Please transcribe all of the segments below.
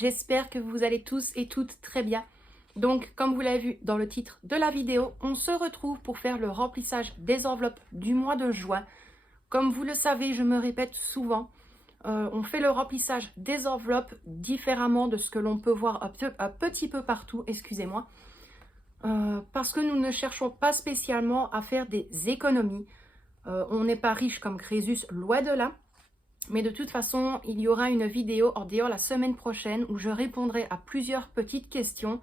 j'espère que vous allez tous et toutes très bien. Donc, comme vous l'avez vu dans le titre de la vidéo, on se retrouve pour faire le remplissage des enveloppes du mois de juin. Comme vous le savez, je me répète souvent, on fait le remplissage des enveloppes différemment de ce que l'on peut voir un petit peu partout, excusez-moi. Parce que nous ne cherchons pas spécialement à faire des économies. On n'est pas riche comme Crésus, loin de là. Mais de toute façon, il y aura une vidéo en dehors la semaine prochaine où je répondrai à plusieurs petites questions.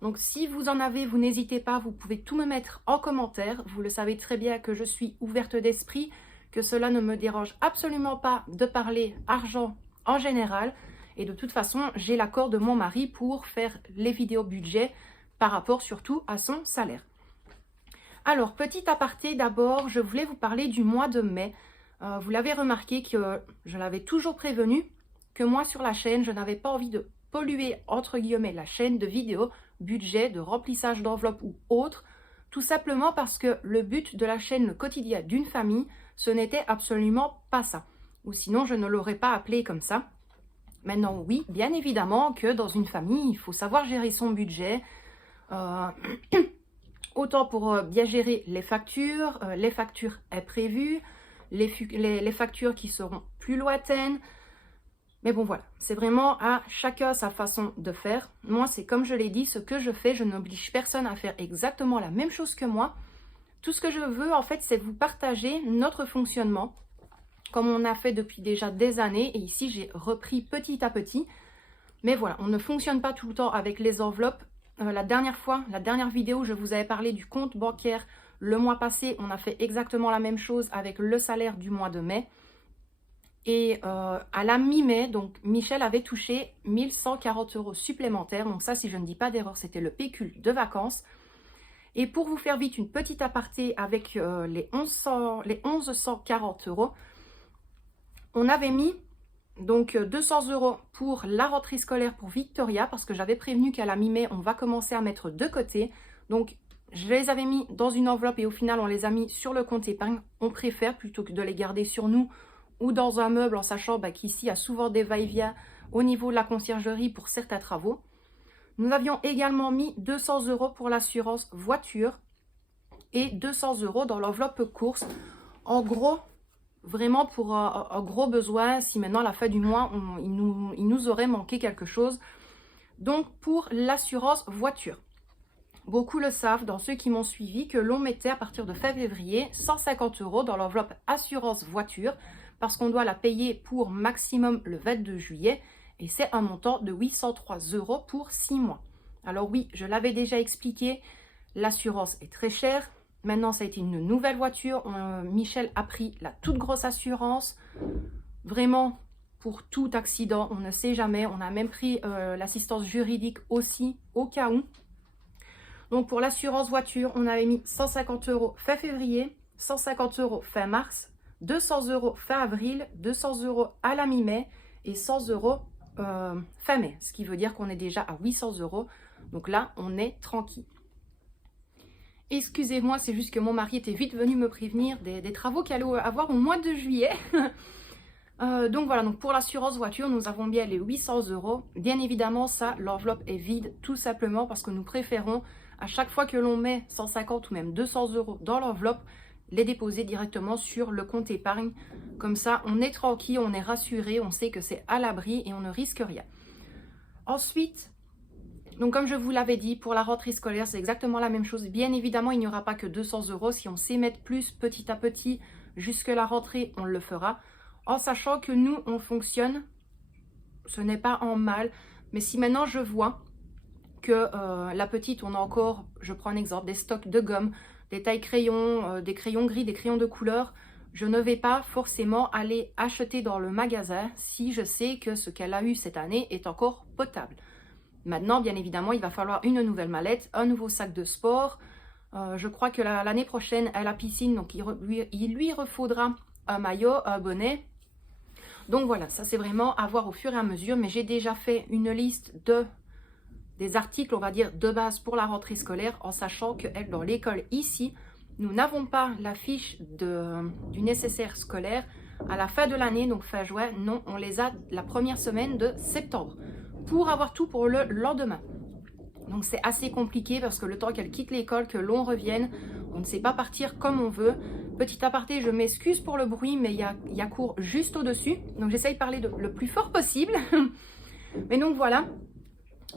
Donc si vous en avez, vous n'hésitez pas, vous pouvez tout me mettre en commentaire. Vous le savez très bien que je suis ouverte d'esprit, que cela ne me dérange absolument pas de parler argent en général. Et de toute façon, j'ai l'accord de mon mari pour faire les vidéos budget par rapport surtout à son salaire. Alors, petit aparté d'abord, je voulais vous parler du mois de mai. Vous l'avez remarqué que je l'avais toujours prévenu que moi sur la chaîne, je n'avais pas envie de polluer entre guillemets la chaîne de vidéos, budget, de remplissage d'enveloppe ou autre, tout simplement parce que le but de la chaîne Le Quotidien d'une famille, ce n'était absolument pas ça. Ou sinon, je ne l'aurais pas appelé comme ça. Maintenant, oui, bien évidemment que dans une famille, il faut savoir gérer son budget. Autant pour bien gérer les factures imprévues, les factures qui seront plus lointaines. Mais bon, voilà, c'est vraiment à chacun sa façon de faire. Moi, c'est comme je l'ai dit, ce que je fais, je n'oblige personne à faire exactement la même chose que moi. Tout ce que je veux, en fait, c'est vous partager notre fonctionnement, comme on a fait depuis déjà des années. Et ici, j'ai repris petit à petit. Mais voilà, on ne fonctionne pas tout le temps avec les enveloppes. La dernière vidéo, je vous avais parlé du compte bancaire. Le mois passé, on a fait exactement la même chose avec le salaire du mois de mai. Et à la mi-mai, donc Michel avait touché 1140 € supplémentaires. Donc ça, si je ne dis pas d'erreur, c'était le pécule de vacances. Et pour vous faire vite une petite aparté avec les 1140 €, on avait mis donc 200 € pour la rentrée scolaire pour Victoria, parce que j'avais prévenu qu'à la mi-mai, on va commencer à mettre de côté. Donc, je les avais mis dans une enveloppe et au final, on les a mis sur le compte épargne. On préfère plutôt que de les garder sur nous ou dans un meuble, en sachant qu'ici, il y a souvent des va-et-vient au niveau de la conciergerie pour certains travaux. Nous avions également mis 200 € pour l'assurance voiture et 200 € dans l'enveloppe course. En gros, vraiment pour un gros besoin, si maintenant à la fin du mois, il nous aurait manqué quelque chose. Donc pour l'assurance voiture, beaucoup le savent dans ceux qui m'ont suivi que l'on mettait à partir de fin février 150 € dans l'enveloppe assurance voiture parce qu'on doit la payer pour maximum le 22 juillet et c'est un montant de 803 € pour 6 mois. Alors oui, je l'avais déjà expliqué, l'assurance est très chère. Maintenant, ça a été une nouvelle voiture. Michel a pris la toute grosse assurance. Vraiment, pour tout accident, on ne sait jamais. On a même pris l'assistance juridique aussi, au cas où. Donc, pour l'assurance voiture, on avait mis 150 € fin février, 150 € fin mars, 200 € fin avril, 200 € à la mi-mai et 100 € fin mai. Ce qui veut dire qu'on est déjà à 800 €. Donc là, on est tranquille. Excusez-moi, c'est juste que mon mari était vite venu me prévenir des travaux qu'il allait avoir au mois de juillet. Donc voilà, donc pour l'assurance voiture, nous avons bien les 800 €. Bien évidemment, ça, l'enveloppe est vide, tout simplement parce que nous préférons, à chaque fois que l'on met 150 ou même 200 € dans l'enveloppe, les déposer directement sur le compte épargne. Comme ça, on est tranquille, on est rassuré, on sait que c'est à l'abri et on ne risque rien. Ensuite, donc comme je vous l'avais dit, pour la rentrée scolaire, c'est exactement la même chose. Bien évidemment, il n'y aura pas que 200 €. Si on sait mettre plus petit à petit jusque la rentrée, on le fera. En sachant que nous, on fonctionne, ce n'est pas en mal. Mais si maintenant je vois que la petite, on a encore, je prends un exemple, des stocks de gomme, des tailles crayons, des crayons gris, des crayons de couleur, je ne vais pas forcément aller acheter dans le magasin si je sais que ce qu'elle a eu cette année est encore potable. Maintenant, bien évidemment, il va falloir une nouvelle mallette, un nouveau sac de sport. Je crois que l'année prochaine, elle a piscine, donc il lui refaudra un maillot, un bonnet. Donc voilà, ça c'est vraiment à voir au fur et à mesure. Mais j'ai déjà fait une liste des articles, on va dire, de base pour la rentrée scolaire, en sachant qu'elle, dans l'école ici, nous n'avons pas la fiche du nécessaire scolaire à la fin de l'année, donc fin juin. Non, on les a la première semaine de septembre. pour avoir tout pour le lendemain. Donc c'est assez compliqué parce que le temps qu'elle quitte l'école, que l'on revienne, on ne sait pas partir comme on veut. Petit aparté, je m'excuse pour le bruit, mais il y a cours juste au-dessus. Donc j'essaye de parler le plus fort possible. Mais donc voilà.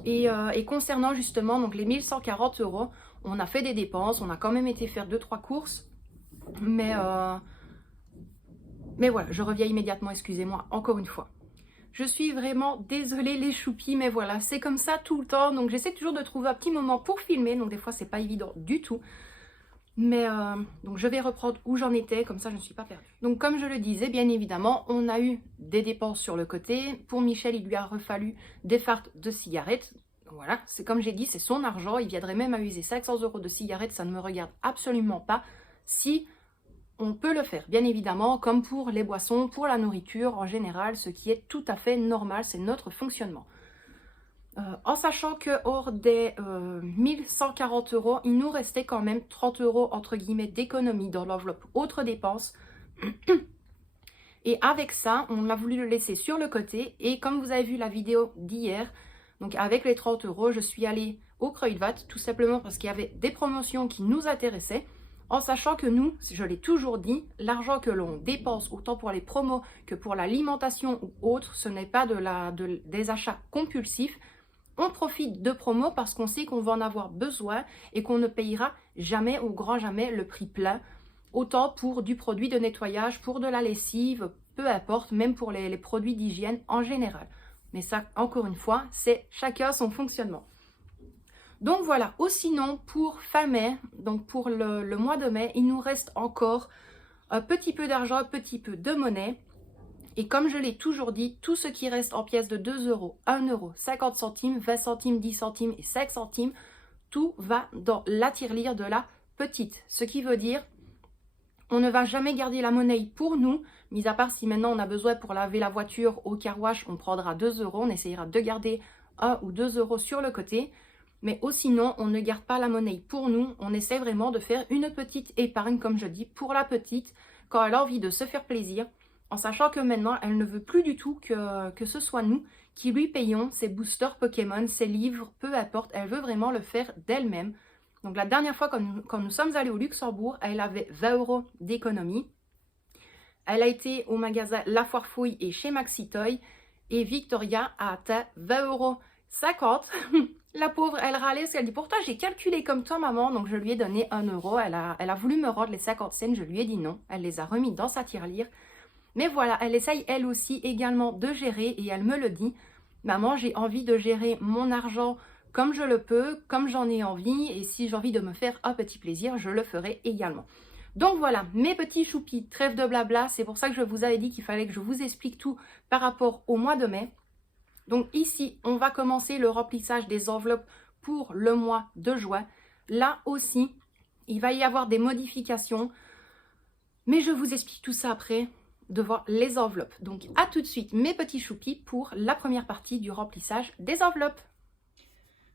Et concernant justement donc les 1140 €, on a fait des dépenses, on a quand même été faire 2-3 courses. Mais voilà, je reviens immédiatement, excusez-moi, encore une fois. Je suis vraiment désolée les choupis, mais voilà, c'est comme ça tout le temps. Donc j'essaie toujours de trouver un petit moment pour filmer, donc des fois c'est pas évident du tout. Mais donc je vais reprendre où j'en étais, comme ça je ne suis pas perdue. Donc comme je le disais, bien évidemment, on a eu des dépenses sur le côté. Pour Michel, il lui a fallu des fardes de cigarettes. Donc voilà, c'est comme j'ai dit, c'est son argent. Il viendrait même à user 500 € de cigarettes, ça ne me regarde absolument pas. Si on peut le faire, bien évidemment, comme pour les boissons, pour la nourriture en général, ce qui est tout à fait normal, c'est notre fonctionnement. En sachant que hors des 1140 €, il nous restait quand même 30 € entre guillemets d'économie dans l'enveloppe autres dépenses. Et avec ça, on a voulu le laisser sur le côté. Et comme vous avez vu la vidéo d'hier, donc avec les 30 €, je suis allée au Kruidvat, tout simplement parce qu'il y avait des promotions qui nous intéressaient. En sachant que nous, je l'ai toujours dit, l'argent que l'on dépense autant pour les promos que pour l'alimentation ou autre, ce n'est pas des achats compulsifs. On profite de promos parce qu'on sait qu'on va en avoir besoin et qu'on ne payera jamais, au grand jamais, le prix plein. Autant pour du produit de nettoyage, pour de la lessive, peu importe, même pour les produits d'hygiène en général. Mais ça, encore une fois, c'est chacun son fonctionnement. Donc voilà, ou sinon pour fin mai, donc pour le mois de mai, il nous reste encore un petit peu d'argent, un petit peu de monnaie. Et comme je l'ai toujours dit, tout ce qui reste en pièces de 2 €, 1 €, 50 centimes, 20 centimes, 10 centimes et 5 centimes, tout va dans la tirelire de la petite. Ce qui veut dire, on ne va jamais garder la monnaie pour nous, mis à part si maintenant on a besoin pour laver la voiture au car wash, on prendra 2 €, on essayera de garder 1 ou 2 € sur le côté. Mais sinon, on ne garde pas la monnaie pour nous, on essaie vraiment de faire une petite épargne, comme je dis, pour la petite, quand elle a envie de se faire plaisir, en sachant que maintenant, elle ne veut plus du tout que ce soit nous qui lui payons ses boosters Pokémon, ses livres, peu importe, elle veut vraiment le faire d'elle-même. Donc la dernière fois, quand nous sommes allés au Luxembourg, elle avait 20 € d'économie. Elle a été au magasin La Foire Fouille et chez Maxi Toy, et Victoria a atteint 20,50 €. La pauvre, elle râlait, elle dit, pourtant j'ai calculé comme toi maman, donc je lui ai donné 1 €. Elle a voulu me rendre les 50 cents, je lui ai dit non. Elle les a remis dans sa tirelire. Mais voilà, elle essaye elle aussi également de gérer et elle me le dit. Maman, j'ai envie de gérer mon argent comme je le peux, comme j'en ai envie. Et si j'ai envie de me faire un petit plaisir, je le ferai également. Donc voilà, mes petits choupis, trêve de blabla. C'est pour ça que je vous avais dit qu'il fallait que je vous explique tout par rapport au mois de mai. Donc ici, on va commencer le remplissage des enveloppes pour le mois de juin. Là aussi, il va y avoir des modifications. Mais je vous explique tout ça après de voir les enveloppes. Donc à tout de suite mes petits choupis pour la première partie du remplissage des enveloppes.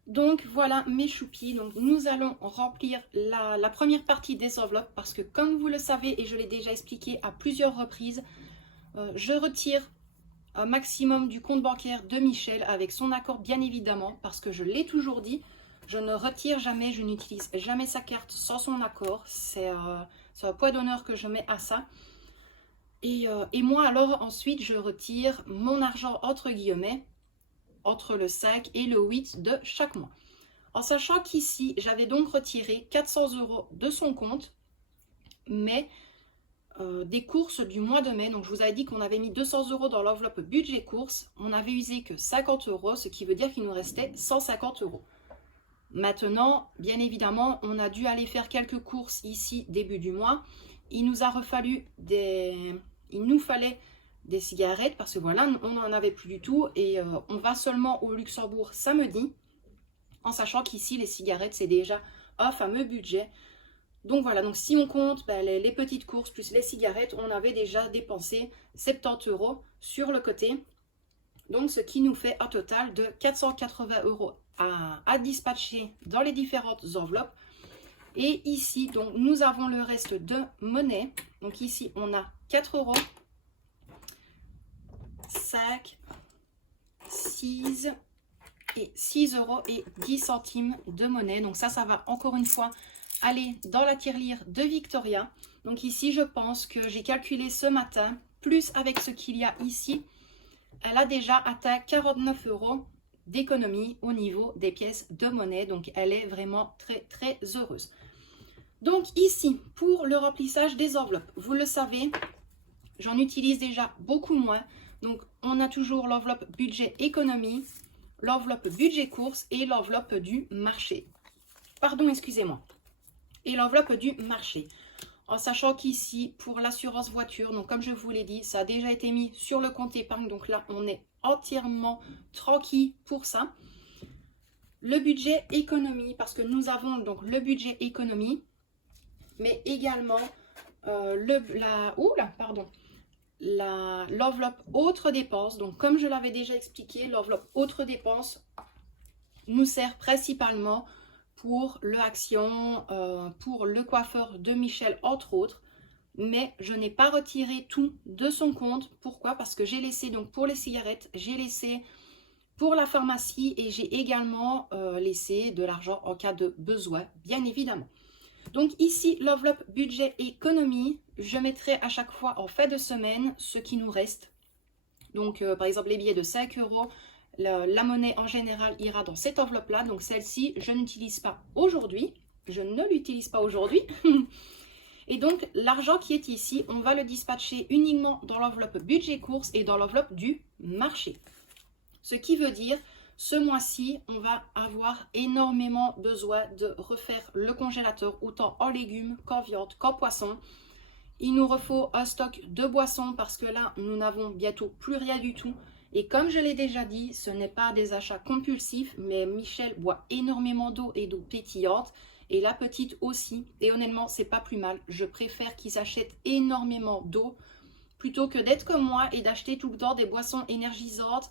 Donc voilà mes choupis, donc nous allons remplir la première partie des enveloppes parce que comme vous le savez et je l'ai déjà expliqué à plusieurs reprises, je retire un maximum du compte bancaire de Michel avec son accord bien évidemment parce que je l'ai toujours dit, je ne retire jamais, je n'utilise jamais sa carte sans son accord, c'est un point d'honneur que je mets à ça. Et moi alors ensuite je retire mon argent entre guillemets entre le 5 et le 8 de chaque mois. En sachant qu'ici j'avais donc retiré 400 € de son compte, mais des courses du mois de mai. Donc je vous avais dit qu'on avait mis 200 € dans l'enveloppe budget courses, on avait usé que 50 €, ce qui veut dire qu'il nous restait 150 €. Maintenant, bien évidemment, on a dû aller faire quelques courses ici début du mois. Il nous a refallu il nous fallait des cigarettes parce que voilà, on n'en avait plus du tout et on va seulement au Luxembourg samedi, en sachant qu'ici les cigarettes c'est déjà un fameux budget. Donc voilà, donc si on compte les petites courses plus les cigarettes, on avait déjà dépensé 70 € sur le côté. Donc ce qui nous fait un total de 480 € à dispatcher dans les différentes enveloppes. Et ici, donc, nous avons le reste de monnaie. Donc ici, on a 4 €, 5, 6, et 6,10 € de monnaie. Donc ça va encore une fois aller dans la tirelire de Victoria. Donc ici, je pense que j'ai calculé ce matin, plus avec ce qu'il y a ici, elle a déjà atteint 49 € d'économie au niveau des pièces de monnaie. Donc elle est vraiment très très heureuse. Donc ici, pour le remplissage des enveloppes, vous le savez, j'en utilise déjà beaucoup moins. Donc on a toujours l'enveloppe budget économie, l'enveloppe budget course et l'enveloppe du marché. Pardon, excusez-moi. Et l'enveloppe du marché. En sachant qu'ici, pour l'assurance voiture, donc comme je vous l'ai dit, ça a déjà été mis sur le compte épargne. Donc là, on est entièrement tranquille pour ça. Le budget économie, parce que nous avons donc le budget économie, mais également l'enveloppe autres dépenses. Donc comme je l'avais déjà expliqué, l'enveloppe autres dépenses nous sert principalement pour le Action, pour le coiffeur de Michel, entre autres. Mais je n'ai pas retiré tout de son compte. Pourquoi? Parce que j'ai laissé donc pour les cigarettes, j'ai laissé pour la pharmacie et j'ai également laissé de l'argent en cas de besoin, bien évidemment. Donc ici, l'enveloppe budget économie, je mettrai à chaque fois en fin de semaine ce qui nous reste. Donc par exemple les billets de 5 €, la monnaie en général ira dans cette enveloppe-là. Donc celle-ci, je n'utilise pas aujourd'hui. Je ne l'utilise pas aujourd'hui. Et donc l'argent qui est ici, on va le dispatcher uniquement dans l'enveloppe budget course et dans l'enveloppe du marché. Ce qui veut dire, ce mois-ci, on va avoir énormément besoin de refaire le congélateur, autant en légumes qu'en viande, qu'en poisson. Il nous refaut un stock de boissons parce que là, nous n'avons bientôt plus rien du tout. Et comme je l'ai déjà dit, ce n'est pas des achats compulsifs, mais Michel boit énormément d'eau et d'eau pétillante. Et la petite aussi. Et honnêtement, c'est pas plus mal. Je préfère qu'ils achètent énormément d'eau plutôt que d'être comme moi et d'acheter tout le temps des boissons énergisantes,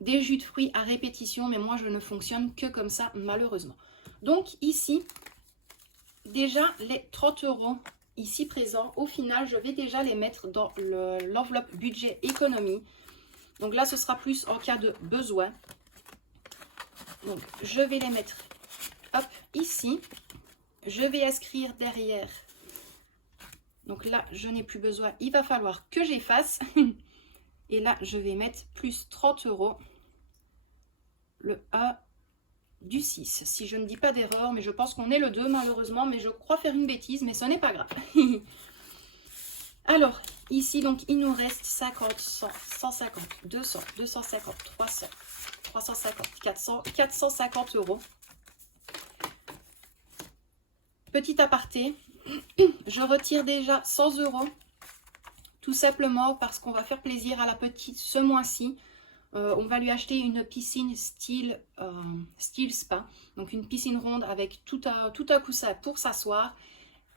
des jus de fruits à répétition. Mais moi, je ne fonctionne que comme ça, malheureusement. Donc ici, déjà les 30 € ici présents, au final, je vais déjà les mettre dans l'enveloppe budget économie. Donc là, ce sera plus en cas de besoin. Donc, je vais les mettre hop, ici. Je vais inscrire derrière. Donc là, je n'ai plus besoin. Il va falloir que j'efface. Et là, je vais mettre plus 30 € le A du 6. Si je ne dis pas d'erreur, mais je pense qu'on est le 2 malheureusement. Mais je crois faire une bêtise, mais ce n'est pas grave. Alors, ici, donc, il nous reste 50, 100, 150, 200, 250, 300, 350, 400, 450 €. Petit aparté, je retire déjà 100 €, tout simplement parce qu'on va faire plaisir à la petite ce mois-ci. On va lui acheter une piscine style spa, donc une piscine ronde avec tout un coussin pour s'asseoir,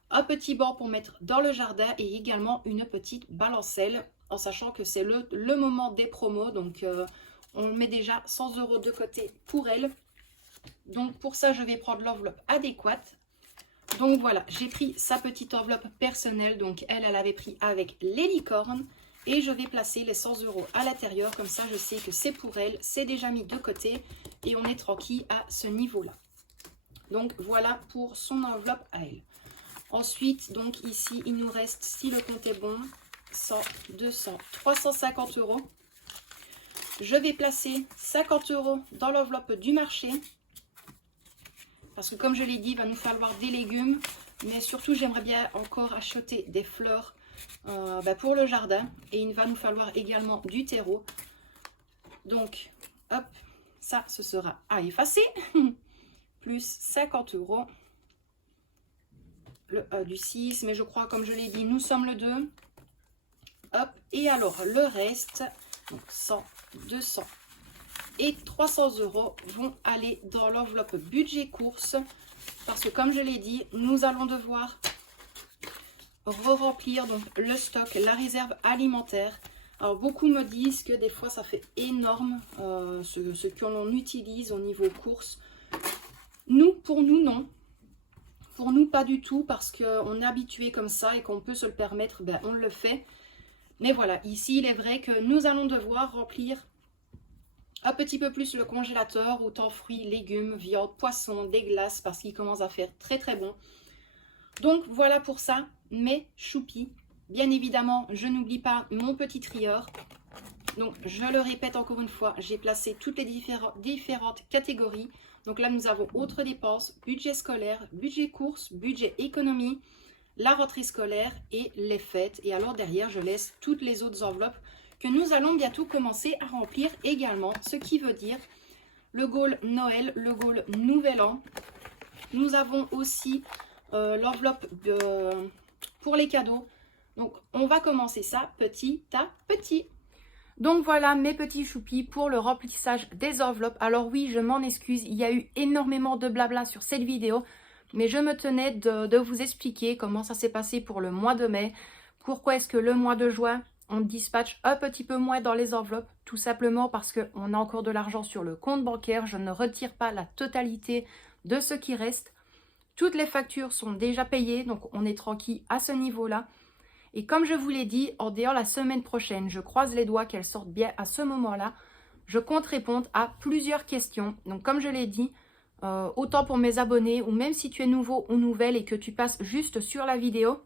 un petit banc pour mettre dans le jardin et également une petite balancelle, en sachant que c'est le moment des promos, donc on met déjà 100 € de côté pour elle. Donc pour ça, je vais prendre l'enveloppe adéquate. Donc voilà, j'ai pris sa petite enveloppe personnelle. Donc elle avait pris avec les licornes. Et je vais placer les 100 € à l'intérieur. Comme ça, je sais que c'est pour elle. C'est déjà mis de côté. Et on est tranquille à ce niveau-là. Donc voilà pour son enveloppe à elle. Ensuite, donc ici, il nous reste, si le compte est bon, 100, 200, 350 €. Je vais placer 50 € dans l'enveloppe du marché. Parce que comme je l'ai dit, il va nous falloir des légumes. Mais surtout, j'aimerais bien encore acheter des fleurs pour le jardin. Et il va nous falloir également du terreau. Donc, hop, ça, ce sera à effacer. Plus 50 €. Le A du 6. Mais je crois, comme je l'ai dit, nous sommes le 2. Hop, et alors, le reste, donc 100, 200 et 300 € vont aller dans l'enveloppe budget course. Parce que comme je l'ai dit, nous allons devoir re-remplir donc le stock, la réserve alimentaire. Alors beaucoup me disent que des fois ça fait énorme ce que l'on utilise au niveau course. Pour nous non. Pour nous pas du tout, parce qu'on est habitué comme ça et qu'on peut se le permettre, on le fait. Mais voilà, ici il est vrai que nous allons devoir remplir un petit peu plus le congélateur, autant fruits, légumes, viande, poisson, des glaces, parce qu'il commence à faire très très bon. Donc voilà pour ça, mes choupis. Bien évidemment, je n'oublie pas mon petit trieur. Donc je le répète encore une fois, j'ai placé toutes les différentes catégories. Donc là, nous avons autres dépenses, budget scolaire, budget courses, budget économie, la rentrée scolaire et les fêtes. Et alors derrière, je laisse toutes les autres enveloppes que nous allons bientôt commencer à remplir également. Ce qui veut dire le goal Noël, le goal Nouvel An. Nous avons aussi l'enveloppe pour les cadeaux. Donc on va commencer ça petit à petit. Donc voilà mes petits choupis pour le remplissage des enveloppes. Alors oui, je m'en excuse, il y a eu énormément de blabla sur cette vidéo, mais je me tenais de vous expliquer comment ça s'est passé pour le mois de mai. Pourquoi est-ce que le mois de juin, on dispatche un petit peu moins dans les enveloppes? Tout simplement parce qu'on a encore de l'argent sur le compte bancaire. Je ne retire pas la totalité de ce qui reste. Toutes les factures sont déjà payées, donc on est tranquille à ce niveau-là. Et comme je vous l'ai dit, en dehors la semaine prochaine, je croise les doigts qu'elles sortent bien à ce moment-là. Je compte répondre à plusieurs questions. Donc comme je l'ai dit, autant pour mes abonnés ou même si tu es nouveau ou nouvelle et que tu passes juste sur la vidéo,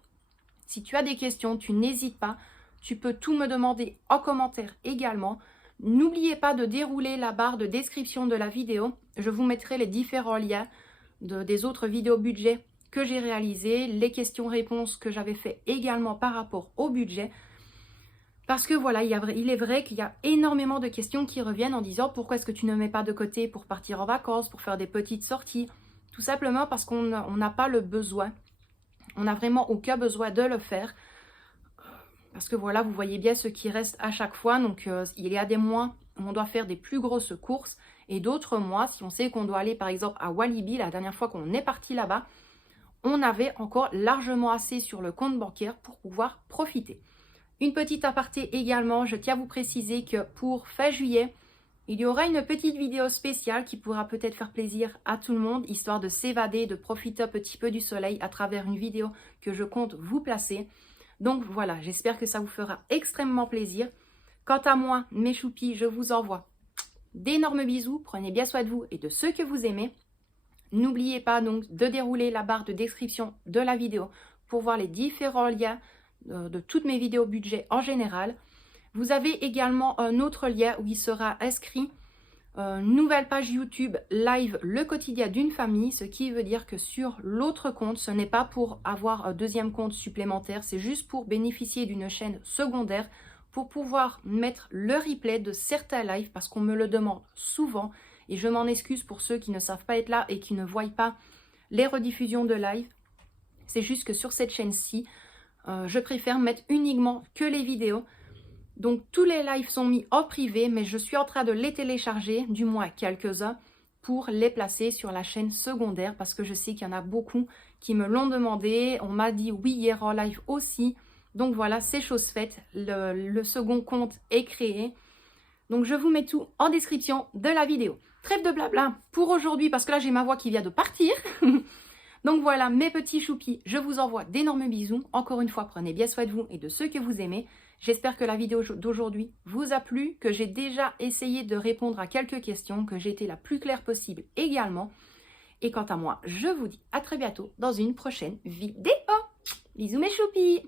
si tu as des questions, tu n'hésites pas. Tu peux tout me demander en commentaire également. N'oubliez pas de dérouler la barre de description de la vidéo. Je vous mettrai les différents liens des autres vidéos budget que j'ai réalisées, les questions-réponses que j'avais fait également par rapport au budget. Parce que voilà, il est vrai qu'il y a énormément de questions qui reviennent en disant pourquoi est-ce que tu ne mets pas de côté pour partir en vacances, pour faire des petites sorties. Tout simplement parce qu'on n'a pas le besoin. On n'a vraiment aucun besoin de le faire. Parce que voilà, vous voyez bien ce qui reste à chaque fois. Donc il y a des mois où on doit faire des plus grosses courses. Et d'autres mois, si on sait qu'on doit aller par exemple à Walibi, la dernière fois qu'on est parti là-bas, on avait encore largement assez sur le compte bancaire pour pouvoir profiter. Une petite aparté également, je tiens à vous préciser que pour fin juillet, il y aura une petite vidéo spéciale qui pourra peut-être faire plaisir à tout le monde, histoire de s'évader, de profiter un petit peu du soleil à travers une vidéo que je compte vous placer. Donc voilà, j'espère que ça vous fera extrêmement plaisir. Quant à moi, mes choupis, je vous envoie d'énormes bisous. Prenez bien soin de vous et de ceux que vous aimez. N'oubliez pas donc de dérouler la barre de description de la vidéo pour voir les différents liens de toutes mes vidéos budget en général. Vous avez également un autre lien où il sera inscrit nouvelle page YouTube live le quotidien d'une famille, ce qui veut dire que sur l'autre compte, ce n'est pas pour avoir un deuxième compte supplémentaire, c'est juste pour bénéficier d'une chaîne secondaire pour pouvoir mettre le replay de certains lives parce qu'on me le demande souvent. Et je m'en excuse pour ceux qui ne savent pas être là et qui ne voient pas les rediffusions de live. C'est juste que sur cette chaîne-ci, je préfère mettre uniquement que les vidéos. Donc tous les lives sont mis en privé, mais je suis en train de les télécharger, du moins quelques-uns, pour les placer sur la chaîne secondaire parce que je sais qu'il y en a beaucoup qui me l'ont demandé. On m'a dit oui hier en live aussi. Donc voilà, c'est chose faite. Le second compte est créé. Donc je vous mets tout en description de la vidéo. Trêve de blabla pour aujourd'hui parce que là j'ai ma voix qui vient de partir. Donc voilà mes petits choupis, je vous envoie d'énormes bisous. Encore une fois, prenez bien soin de vous et de ceux que vous aimez. J'espère que la vidéo d'aujourd'hui vous a plu, que j'ai déjà essayé de répondre à quelques questions, que j'ai été la plus claire possible également. Et quant à moi, je vous dis à très bientôt dans une prochaine vidéo. Bisous mes choupis!